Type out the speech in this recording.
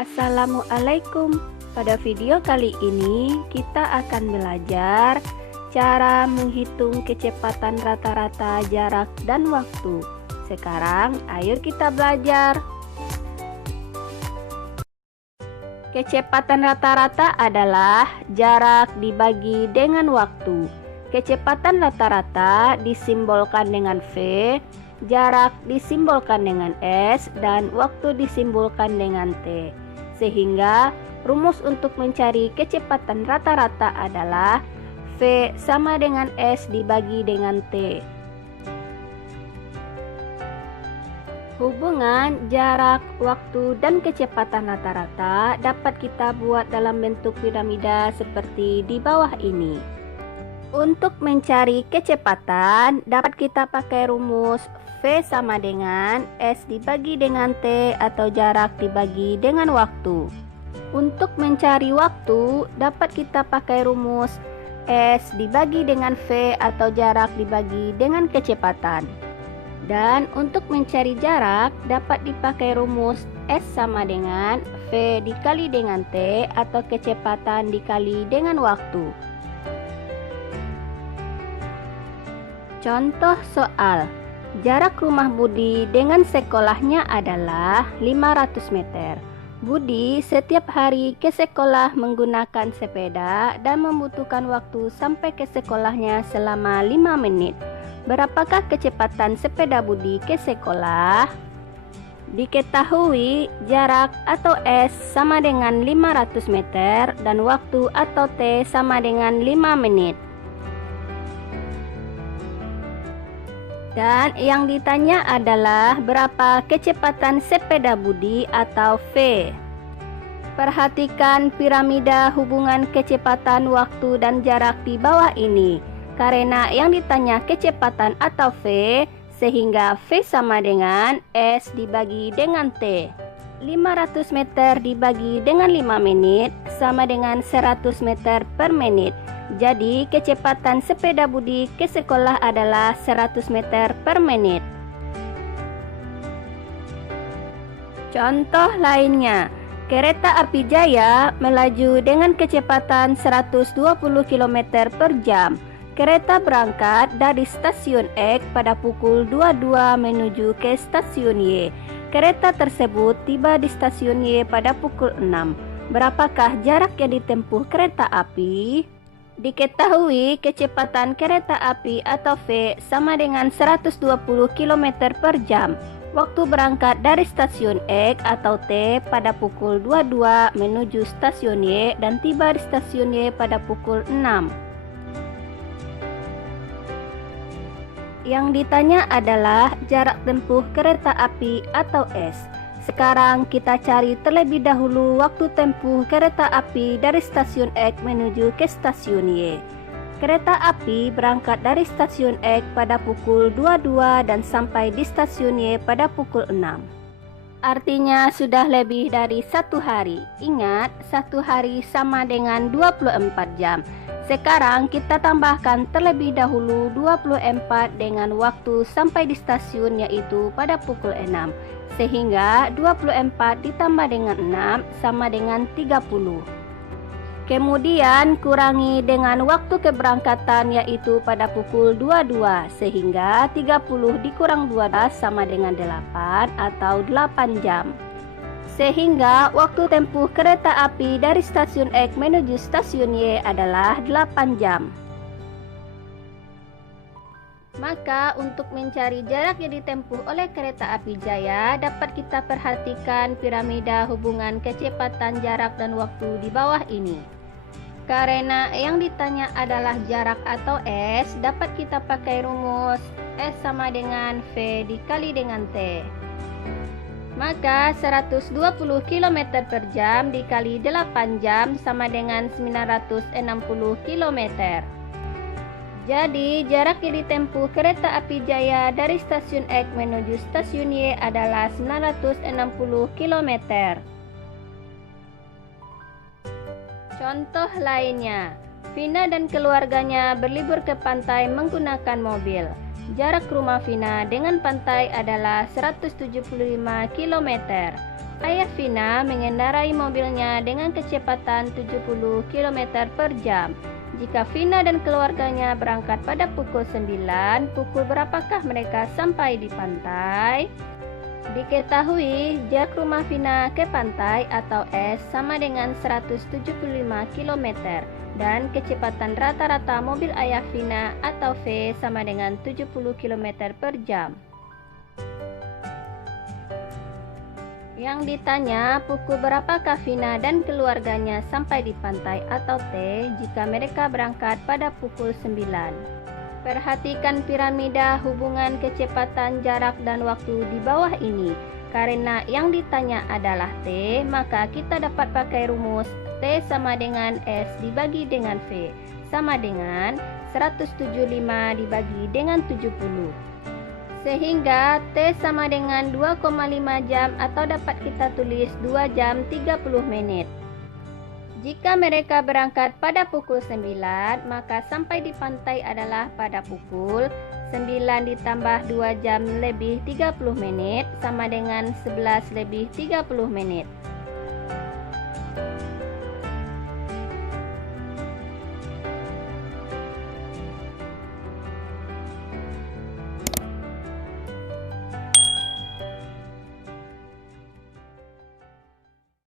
Assalamualaikum. Pada video kali ini kita akan belajar cara menghitung kecepatan rata-rata jarak dan waktu. Sekarang ayo kita belajar. Kecepatan rata-rata adalah jarak dibagi dengan waktu. Kecepatan rata-rata disimbolkan dengan V, jarak disimbolkan dengan S, dan waktu disimbolkan dengan T. Sehingga rumus untuk mencari kecepatan rata-rata adalah V sama dengan S dibagi dengan T. Hubungan jarak, waktu, dan kecepatan rata-rata dapat kita buat dalam bentuk piramida seperti di bawah ini. Untuk mencari kecepatan, dapat kita pakai rumus V sama dengan S dibagi dengan T atau jarak dibagi dengan waktu. Untuk mencari waktu, dapat kita pakai rumus S dibagi dengan V atau jarak dibagi dengan kecepatan. Dan untuk mencari jarak, dapat dipakai rumus S sama dengan V dikali dengan T atau kecepatan dikali dengan waktu. Contoh soal. Jarak rumah Budi dengan sekolahnya adalah 500 meter. Budi setiap hari ke sekolah menggunakan sepeda dan membutuhkan waktu sampai ke sekolahnya selama 5 menit. Berapakah kecepatan sepeda Budi ke sekolah? Diketahui jarak atau S sama dengan 500 meter dan waktu atau T sama dengan 5 menit. Dan yang ditanya adalah berapa kecepatan sepeda Budi atau V. Perhatikan piramida hubungan kecepatan, waktu, dan jarak di bawah ini. Karena yang ditanya kecepatan atau V, sehingga V sama dengan S dibagi dengan T. 500 meter dibagi dengan 5 menit sama dengan 100 meter per menit. Jadi kecepatan sepeda Budi ke sekolah adalah 100 meter per menit. Contoh lainnya, kereta api Jaya melaju dengan kecepatan 120 km per jam. Kereta berangkat dari stasiun X pada pukul 22 menuju ke stasiun Y. Kereta tersebut tiba di stasiun Y pada pukul 6. Berapakah jarak yang ditempuh kereta api? Diketahui kecepatan kereta api atau V sama dengan 120 km per jam. Waktu berangkat dari stasiun X atau T pada pukul 22 menuju stasiun Y dan tiba di stasiun Y pada pukul 6. Yang ditanya adalah jarak tempuh kereta api atau S. Sekarang kita cari terlebih dahulu waktu tempuh kereta api dari stasiun X menuju ke stasiun Y. Kereta api berangkat dari stasiun X pada pukul 22 dan sampai di stasiun Y pada pukul 6. Artinya sudah lebih dari 1 hari. Ingat, 1 hari sama dengan 24 jam. Sekarang kita tambahkan terlebih dahulu 24 dengan waktu sampai di stasiun yaitu pada pukul 6. Sehingga 24 ditambah dengan 6 sama dengan 30. Kemudian kurangi dengan waktu keberangkatan yaitu pada pukul 22. Sehingga 30 dikurang 12 sama dengan 8 atau 8 jam. Sehingga waktu tempuh kereta api dari stasiun X menuju stasiun Y adalah 8 jam. Maka untuk mencari jarak yang ditempuh oleh kereta api Jaya, dapat kita perhatikan piramida hubungan kecepatan, jarak, dan waktu di bawah ini. Karena yang ditanya adalah jarak atau S, dapat kita pakai rumus S sama dengan V dikali dengan T. Maka 120 km per jam dikali 8 jam sama dengan 960 km. Jadi jarak yang ditempuh kereta api Jaya dari stasiun X menuju stasiun Y adalah 960 km. Contoh lainnya, Vina dan keluarganya berlibur ke pantai menggunakan mobil. Jarak rumah Vina dengan pantai adalah 175 km. Ayah Vina mengendarai mobilnya dengan kecepatan 70 km per jam. Jika Vina dan keluarganya berangkat pada pukul 9, pukul berapakah mereka sampai di pantai? Diketahui jarak rumah Vina ke pantai atau S sama dengan 175 km dan kecepatan rata-rata mobil ayah Vina atau V sama dengan 70 km per jam. Yang ditanya pukul berapakah Vina dan keluarganya sampai di pantai atau T jika mereka berangkat pada pukul 9. Perhatikan piramida hubungan kecepatan, jarak, dan waktu di bawah ini. Karena yang ditanya adalah T, maka kita dapat pakai rumus T sama dengan S dibagi dengan V sama dengan 175 dibagi dengan 70. Sehingga T sama dengan 2,5 jam atau dapat kita tulis 2 jam 30 menit. Jika mereka berangkat pada pukul 9, maka sampai di pantai adalah pada pukul 9 ditambah 2 jam lebih 30 menit sama dengan 11 lebih 30 menit.